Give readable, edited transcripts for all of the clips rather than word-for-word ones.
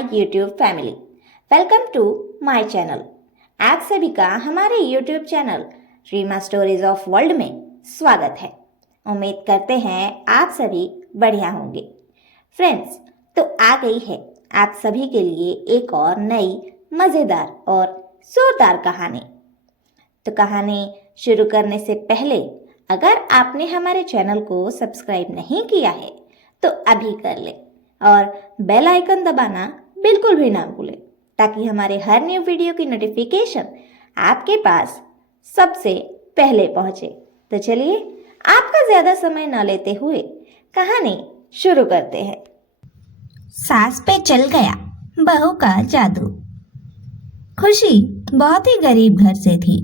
My YouTube family, welcome to my channel. आप सभी का हमारे YouTube channel Reema stories of world में स्वागत है। उम्मीद करते हैं आप सभी बढ़िया होंगे। फ्रेंड्स, तो आ गई है आप सभी के लिए एक और नई मज़ेदार और जोरदार कहानी। तो कहानी शुरू करने से पहले अगर आपने हमारे चैनल को सब्सक्राइब नहीं किया है तो अभी कर ले और बेल आइकन दबाना बिल्कुल भी ना भूलें, ताकि हमारे हर न्यू वीडियो की नोटिफिकेशन आपके पास सबसे पहले पहुंचे। तो चलिए आपका ज़्यादा समय न लेते हुए कहानी शुरू करते हैं। सास पे चल गया बहू का जादू। खुशी बहुत ही गरीब घर से थी,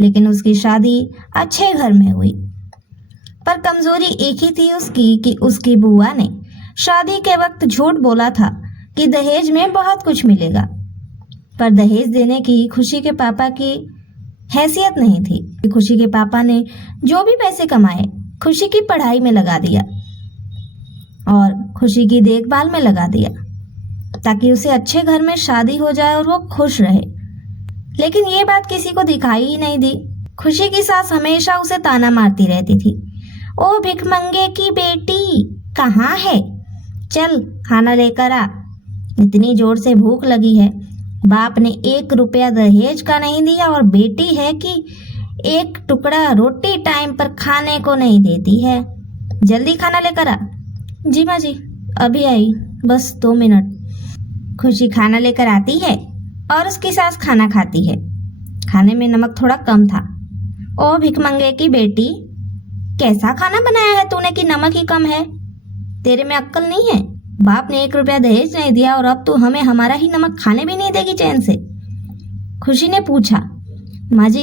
लेकिन उसकी शादी अच्छे घर में हुई। पर कमजोरी एक ही थी उसकी कि उसकी बुआ ने शादी के वक्त झूठ बोला था कि दहेज में बहुत कुछ मिलेगा, पर दहेज देने की खुशी के पापा की हैसियत नहीं थी। खुशी के पापा ने जो भी पैसे कमाए खुशी की पढ़ाई में लगा दिया और खुशी की देखभाल में लगा दिया, ताकि उसे अच्छे घर में शादी हो जाए और वो खुश रहे। लेकिन ये बात किसी को दिखाई ही नहीं दी। खुशी की सास हमेशा उसे ताना मारती रहती थी, ओ भिखमंगे की बेटी कहाँ है, चल खाना लेकर आ, इतनी जोर से भूख लगी है। बाप ने 1 रुपया दहेज का नहीं दिया और बेटी है कि 1 टुकड़ा रोटी टाइम पर खाने को नहीं देती है। जल्दी खाना लेकर आ। जी माँ जी, अभी आई, बस 2 मिनट। खुशी खाना लेकर आती है और उसकी सास खाना खाती है। खाने में नमक थोड़ा कम था। ओ भिखमंगे की बेटी, कैसा खाना बनाया है तूने कि नमक ही कम है? तेरे में अक्ल नहीं है? बाप ने 1 रुपया दहेज नहीं दिया और अब तू हमें हमारा ही नमक खाने भी नहीं देगी चैन से? खुशी ने पूछा। माँ जी,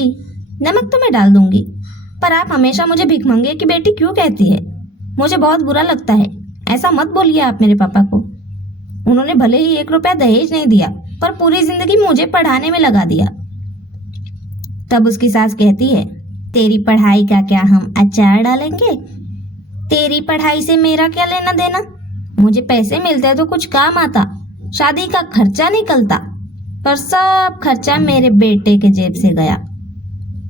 नमक तो मैं डाल दूंगी, पर आप हमेशा मुझे भिखमंगे की बेटी क्यों कहती है? मुझे बहुत बुरा लगता है। ऐसा मत बोलिए आप मेरे पापा को। उन्होंने भले ही 1 रुपया दहेज नहीं दिया, पर पूरी जिंदगी मुझे पढ़ाने में लगा दिया। तब उसकी सास कहती है, तेरी पढ़ाई का क्या हम अचार डालेंगे? तेरी पढ़ाई से मेरा क्या लेना देना? मुझे पैसे मिलते तो कुछ काम आता, शादी का खर्चा निकलता, पर सब खर्चा मेरे बेटे के जेब से गया।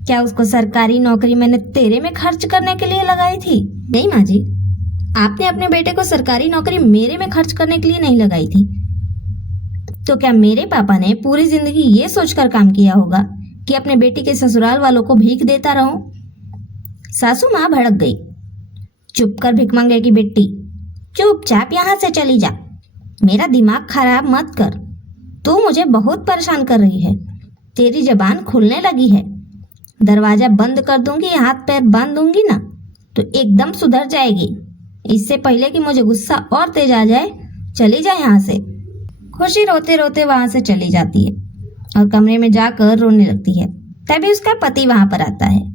क्या उसको सरकारी नौकरी मैंने तेरे में खर्च करने के लिए लगाई थी? नहीं माँ जी, आपने अपने बेटे को सरकारी नौकरी मेरे में खर्च करने के लिए नहीं लगाई थी। तो क्या मेरे पापा ने पूरी जिंदगी ये सोचकर काम किया होगा कि अपने बेटी के ससुराल वालों को भीख देता रहूं? सासू माँ भड़क गई। चुप कर भिखमंगे की बेटी, चुपचाप यहाँ से चली जा। मेरा दिमाग खराब मत कर। तू मुझे बहुत परेशान कर रही है। तेरी जबान खुलने लगी है। दरवाजा बंद कर दूंगी, हाथ पैर बांध दूंगी ना तो एकदम सुधर जाएगी। इससे पहले कि मुझे गुस्सा और तेज आ जाए, चली जा यहाँ से। खुशी रोते रोते वहां से चली जाती है और कमरे में जाकर रोने लगती है। तभी उसका पति वहां पर आता है।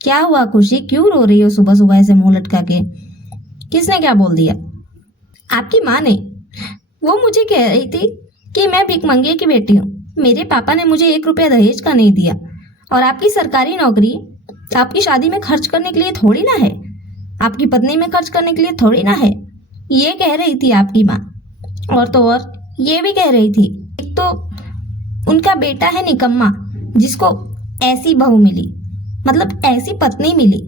क्या हुआ खुशी, क्यों रो रही हो सुबह सुबह ऐसे मुंह लटका के? किसने क्या बोल दिया? आपकी माँ ने। वो मुझे कह रही थी कि मैं भिखमंगे की बेटी हूँ। मेरे पापा ने मुझे 1 रुपया दहेज का नहीं दिया और आपकी सरकारी नौकरी आपकी शादी में खर्च करने के लिए थोड़ी ना है, आपकी पत्नी में खर्च करने के लिए थोड़ी ना है। ये कह रही थी आपकी माँ। और तो और ये भी कह रही थी, एक तो उनका बेटा है निकम्मा, जिसको ऐसी बहू मिली, मतलब ऐसी पत्नी मिली।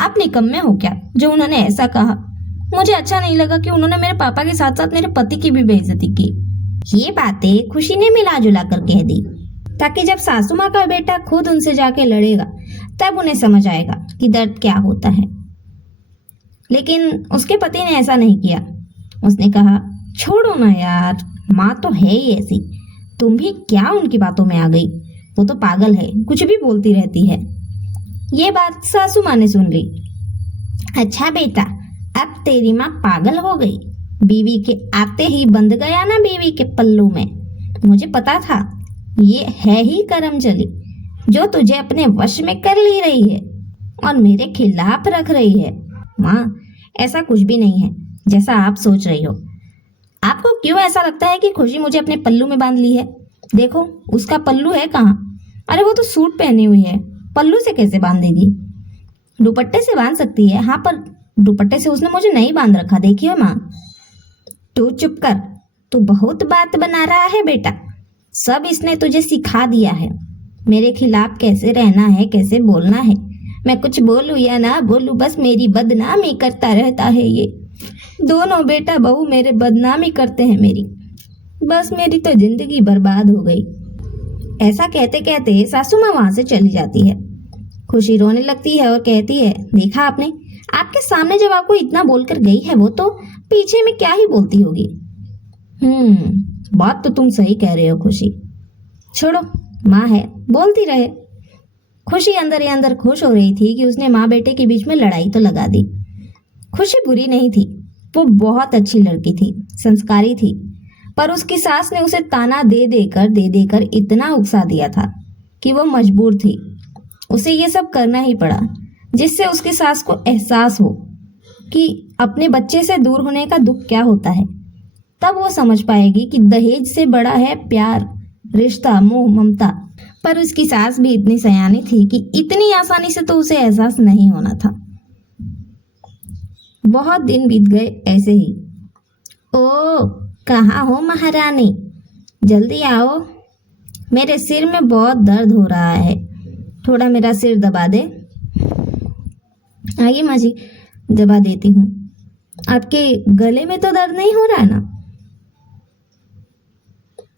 आप निकम्मे हो क्या जो उन्होंने ऐसा कहा? मुझे अच्छा नहीं लगा कि उन्होंने मेरे पापा के साथ साथ मेरे पति की भी बेइज्जती की। ये बातें खुशी ने मिला जुला कर कह दी, ताकि जब सासू माँ का बेटा खुद उनसे जाके लड़ेगा तब उन्हें समझ आएगा कि दर्द क्या होता है। लेकिन उसके पति ने ऐसा नहीं किया। उसने कहा, छोड़ो ना यार, माँ तो है ही ऐसी, तुम भी क्या उनकी बातों में आ गई? वो तो पागल है, कुछ भी बोलती रहती है। ये बात सासू माँ ने सुन ली। अच्छा बेटा, अब तेरी माँ पागल हो गई। बीवी के आते ही बंध गया ना बीवी के पल्लू में। मुझे पता था ये है ही करम चली जो तुझे अपने वश में कर ली रही है और मेरे खिलाफ रख रही है। माँ, ऐसा कुछ भी नहीं है जैसा आप सोच रही हो। आपको क्यों ऐसा लगता है कि खुशी मुझे अपने पल्लू में बांध ली है? देखो उसका पल्लू है कहाँ? अरे वो तो सूट पहनी हुई है, पल्लू से कैसे बांध देगी? दुपट्टे से बांध सकती है। हाँ, पर दुपट्टे से उसने मुझे नहीं बांध रखा, देखिए माँ। तू चुप कर, तू बहुत बात बना रहा है बेटा। सब इसने तुझे सिखा दिया है, मेरे खिलाफ कैसे रहना है, कैसे बोलना है। मैं कुछ बोलूं या ना बोलूं, बस मेरी बदनामी करता रहता है ये। दोनों बेटा बहू मेरे बदनामी करते हैं मेरी। बस मेरी तो जिंदगी बर्बाद हो गई। ऐसा कहते कहते सासू माँ वहां से चली जाती है। खुशी रोने लगती है और कहती है, देखा आपने, आपके सामने जब आपको इतना बोलकर गई है वो, तो पीछे में क्या ही बोलती होगी। बात तो तुम सही कह रहे हो खुशी। छोड़ो, माँ है, बोलती रहे। खुशी अंदर ही अंदर खुश हो रही थी कि उसने माँ बेटे के बीच में लड़ाई तो लगा दी। खुशी बुरी नहीं थी, वो बहुत अच्छी लड़की थी, संस्कारी थी, पर उसकी सास ने उसे ताना दे देकर इतना उकसा दिया था कि वो मजबूर थी। उसे ये सब करना ही पड़ा, जिससे उसकी सास को एहसास हो कि अपने बच्चे से दूर होने का दुख क्या होता है। तब वो समझ पाएगी कि दहेज से बड़ा है प्यार, रिश्ता, मोह, ममता। पर उसकी सास भी इतनी सयानी थी कि इतनी आसानी से तो उसे एहसास नहीं होना था। बहुत दिन बीत गए ऐसे ही। ओ, कहाँ हो महारानी, जल्दी आओ, मेरे सिर में बहुत दर्द हो रहा है, थोड़ा मेरा सिर दबा दे। आइए माँ जी, दबा देती हूँ। आपके गले में तो दर्द नहीं हो रहा है ना?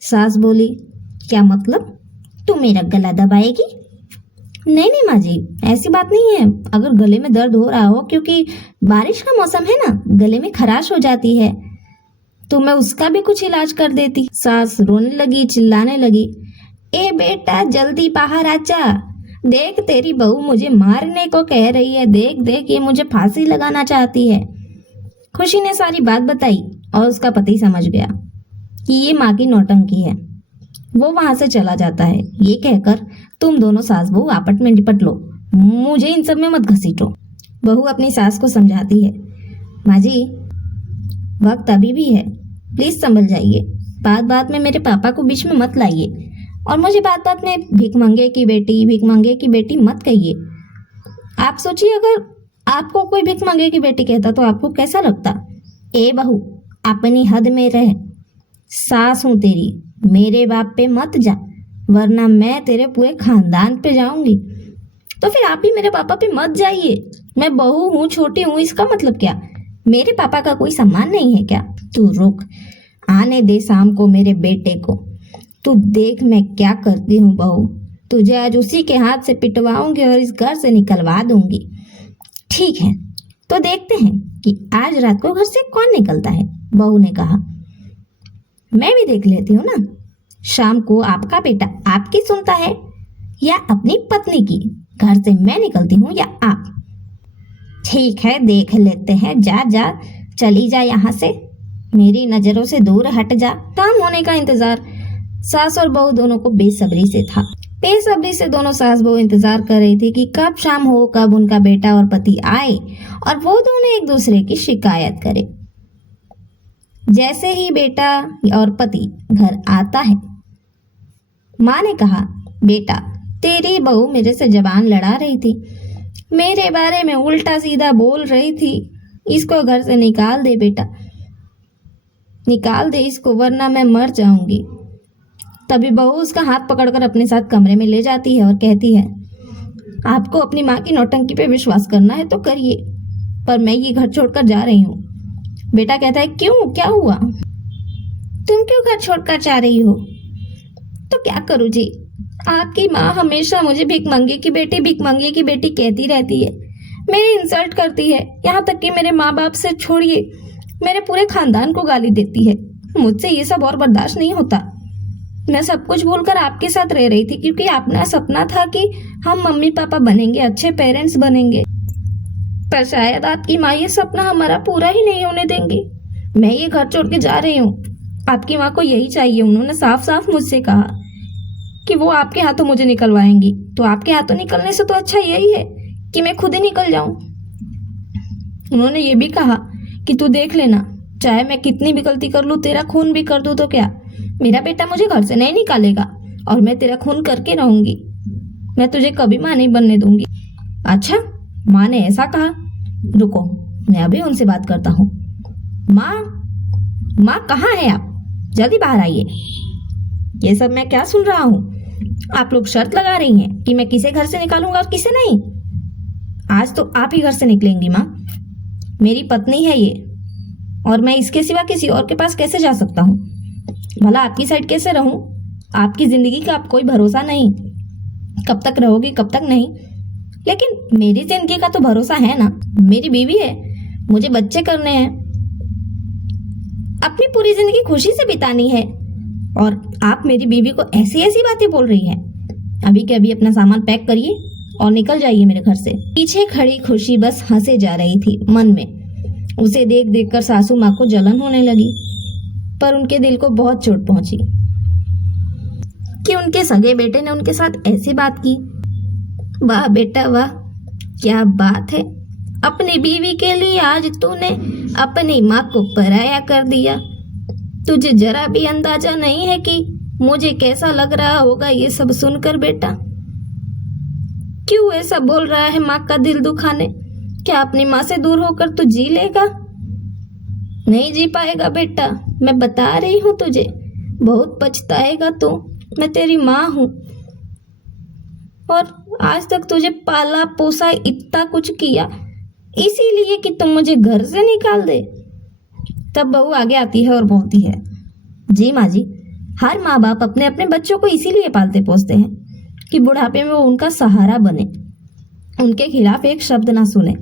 सास बोली, क्या मतलब, तू मेरा गला दबाएगी? नहीं नहीं माँ जी, ऐसी बात नहीं है। अगर गले में दर्द हो रहा हो, क्योंकि बारिश का मौसम है ना, गले में खराश हो जाती है, तो मैं उसका भी कुछ इलाज कर देती। सास रोने लगी, चिल्लाने लगी, ए बेटा जल्दी बाहर आ जा, देख तेरी बहू मुझे मारने को कह रही है, देख देख ये मुझे फांसी लगाना चाहती है। खुशी ने सारी बात बताई और उसका पति समझ गया कि ये माँ की नौटंकी है। वो वहां से चला जाता है, ये कहकर, तुम दोनों सास बहू आपस में निपट लो, मुझे इन सब में मत घसीटो। बहू अपनी सास को समझाती है, माँ जी वक्त अभी भी है, प्लीज संभल जाइए, बात बात में मेरे पापा को बीच में मत लाइए, और मुझे बात बात में भीख मंगे की बेटी मत कहिए। आप सोचिए, अगर आपको कोई भीख मंगे की बेटी कहता तो आपको कैसा लगता? ए बहू, अपनी हद में रह, सास हूं तेरी, मेरे बाप पे मत जा, वरना मैं तेरे पूरे खानदान पे जाऊंगी। तो फिर आप भी मेरे पापा पे मत जाइए, मैं बहू हूँ, छोटी हूँ, इसका मतलब क्या? मेरे पापा का कोई सम्मान नहीं है क्या? तू रुक, आने दे शाम को मेरे बेटे को, तू देख मैं क्या करती हूँ बहू, तुझे आज उसी के हाथ से पिटवाऊंगी और इस घर से निकलवा दूंगी। ठीक है, तो देखते हैं कि आज रात को घर से कौन निकलता है, बहू ने कहा। मैं भी देख लेती हूँ ना, शाम को आपका बेटा आपकी सुनता है या अपनी पत्नी की, घर से मैं निकलती हूँ या आप। ठीक है, देख लेते हैं, जा जा, चली जा यहाँ से, मेरी नजरों से दूर हट जा। काम होने का इंतजार सास और बहू दोनों को बेसब्री से था। बेसब्री से दोनों सास बहू इंतजार कर रही थी कि कब शाम हो, कब उनका बेटा और पति आए और वो दोनों एक दूसरे की शिकायत करे। जैसे ही बेटा और पति घर आता है, माँ ने कहा, बेटा तेरी बहू मेरे से जबान लड़ा रही थी, मेरे बारे में उल्टा सीधा बोल रही थी, इसको घर से निकाल दे बेटा, निकाल दे इसको, वरना मैं मर जाऊंगी। तभी बहू उसका हाथ पकड़कर अपने साथ कमरे में ले जाती है और कहती है, आपको अपनी माँ की नौटंकी पे विश्वास करना है तो करिए, पर मैं ये घर छोड़कर जा रही हूँ। बेटा कहता है, क्यों, क्या हुआ? तुम क्यों घर छोड़कर जा रही हो? तो क्या करूँ जी, आपकी माँ हमेशा मुझे भीख मंगे की बेटी कहती रहती है, मेरी इंसल्ट करती है, यहाँ तक कि मेरे माँ बाप से छोड़िए मेरे पूरे खानदान को गाली देती है। मुझसे ये सब और बर्दाश्त नहीं होता। मैं सब कुछ भूलकर आपके साथ रह रही थी, क्योंकि अपना सपना था कि हम मम्मी पापा बनेंगे, अच्छे पेरेंट्स बनेंगे, पर शायद आपकी माँ ये सपना हमारा पूरा ही नहीं होने देंगी। मैं ये घर छोड़ के जा रही हूँ, आपकी माँ को यही चाहिए। उन्होंने साफ साफ मुझसे कहा कि वो आपके हाथों मुझे निकलवाएंगी, तो आपके हाथों निकलने से तो अच्छा यही है कि मैं खुद ही निकल जाऊं। उन्होंने ये भी कहा कि तू देख लेना, चाहे मैं कितनी भी गलती कर लूं, तेरा खून भी कर दूं तो क्या, मेरा बेटा मुझे घर से नहीं निकालेगा और मैं तेरा खून करके रहूंगी, मैं तुझे कभी माँ नहीं बनने दूंगी। अच्छा, माँ ने ऐसा कहा? रुको, मैं अभी उनसे बात करता हूँ। माँ, माँ कहाँ है आप? जल्दी बाहर आइए। ये सब मैं क्या सुन रहा हूँ? आप लोग शर्त लगा रही हैं कि मैं किसे घर से निकालूंगा और किसे नहीं। आज तो आप ही घर से निकलेंगी माँ। मेरी पत्नी है ये, और मैं इसके सिवा किसी और के पास कैसे जा सकता हूँ? भला आपकी साइड कैसे रहूं? आपकी जिंदगी का आप कोई भरोसा नहीं, कब तक रहोगी कब तक नहीं। लेकिन मेरी जिंदगी का तो भरोसा है ना। मेरी बीवी है, मुझे बच्चे करने हैं, अपनी पूरी जिंदगी खुशी से बितानी है, और आप मेरी बीवी को ऐसी ऐसी बातें बोल रही हैं। अभी के अभी अपना सामान पैक करिए और निकल जाइए मेरे घर से। पीछे खड़ी खुशी बस हंसे जा रही थी मन में। उसे देख देख कर सासू माँ को जलन होने लगी, पर उनके दिल को बहुत चोट पहुंची कि उनके सगे बेटे ने उनके साथ ऐसी बात की। वाह बेटा वाह, क्या बात है। अपनी बीवी के लिए आज तूने अपनी माँ को पराया कर दिया। तुझे जरा भी अंदाजा नहीं है कि मुझे कैसा लग रहा होगा ये सब सुनकर बेटा। क्यों ऐसा बोल रहा है माँ का दिल दुखाने? क्या अपनी माँ से दूर होकर तू जी लेगा? नहीं जी पाएगा बेटा, मैं बता रही हूँ तुझे, बहुत पछताएगा तू। मैं तेरी माँ हूँ, और आज तक तुझे पाला पोसा, इतना कुछ किया, इसीलिए कि तुम मुझे घर से निकाल दे। तब बहू आगे आती है और बोलती है, जी माँ जी, हर माँ बाप अपने अपने बच्चों को इसीलिए पालते पोसते हैं कि बुढ़ापे में वो उनका सहारा बने, उनके खिलाफ एक शब्द ना सुने।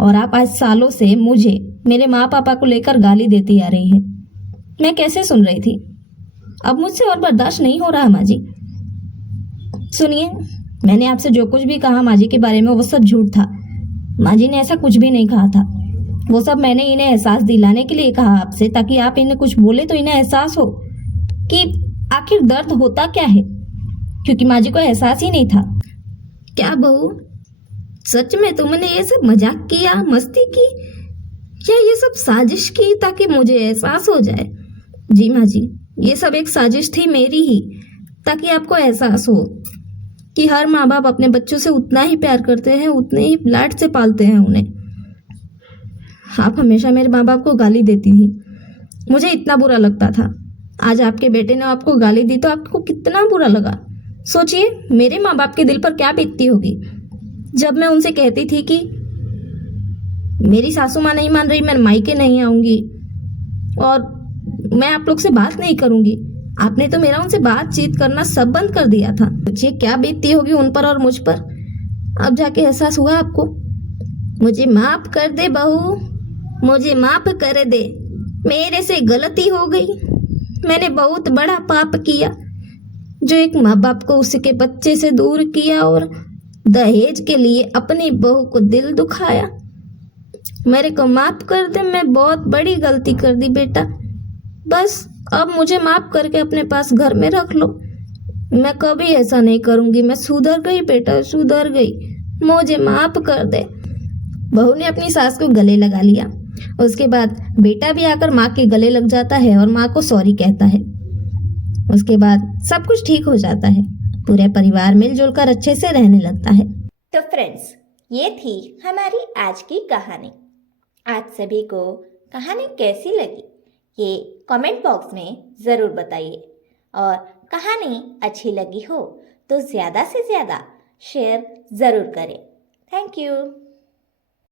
और आप आज सालों से मुझे, मेरे माँ पापा को लेकर गाली देती आ रही है। मैं कैसे सुन रही थी? अब मुझसे और बर्दाश्त नहीं हो रहा माँ जी। सुनिए, मैंने आपसे जो कुछ भी कहा माँ जी के बारे में वो सब झूठ था। माँ जी ने ऐसा कुछ भी नहीं कहा था। वो सब मैंने इन्हें एहसास दिलाने के लिए कहा आपसे, ताकि आप इन्हें कुछ बोले तो इन्हें एहसास हो कि आखिर दर्द होता क्या है, क्योंकि माँ जी को एहसास ही नहीं था। क्या बहू, सच में तुमने ये सब मजाक किया, मस्ती की, या ये सब साजिश की ताकि मुझे एहसास हो जाए? जी माँ जी, ये सब एक साजिश थी मेरी ही, ताकि आपको एहसास हो कि हर माँ बाप अपने बच्चों से उतना ही प्यार करते हैं, उतने ही लाड से पालते हैं उन्हें। आप हमेशा मेरे माँ बाप को गाली देती थी, मुझे इतना बुरा लगता था। आज आपके बेटे ने आपको गाली दी तो आपको कितना बुरा लगा। सोचिए मेरे माँ बाप के दिल पर क्या बीतती होगी जब मैं उनसे कहती थी कि मेरी सासू माँ नहीं मान रही, मैं मायके नहीं आऊंगी और मैं आप लोग से बात नहीं करूंगी। आपने तो मेरा उनसे बातचीत करना सब बंद कर दिया था। सोचिए क्या बीतती होगी उन पर और मुझ पर। अब जाके एहसास हुआ आपको। मुझे माफ कर दे बहू, मुझे माफ कर दे, मेरे से गलती हो गई। मैंने बहुत बड़ा पाप किया जो एक माँ बाप को उसके बच्चे से दूर किया और दहेज के लिए अपनी बहू को दिल दुखाया। मेरे को माफ कर दे, मैं बहुत बड़ी गलती कर दी बेटा। बस अब मुझे माफ करके अपने पास घर में रख लो। मैं कभी ऐसा नहीं करूंगी, मैं सुधर गई बेटा, सुधर गई, मुझे माफ कर दे। बहू ने अपनी सास को गले लगा लिया। उसके बाद बेटा भी आकर माँ के गले लग जाता है और माँ को सॉरी कहता है। उसके बाद सब कुछ ठीक हो जाता है, पूरे परिवार मिलजुल कर अच्छे से रहने लगता है। तो फ्रेंड्स, ये थी हमारी आज की कहानी। आप सभी को कहानी कैसी लगी ये कमेंट बॉक्स में ज़रूर बताइए, और कहानी अच्छी लगी हो तो ज़्यादा से ज़्यादा शेयर ज़रूर करें। Thank you.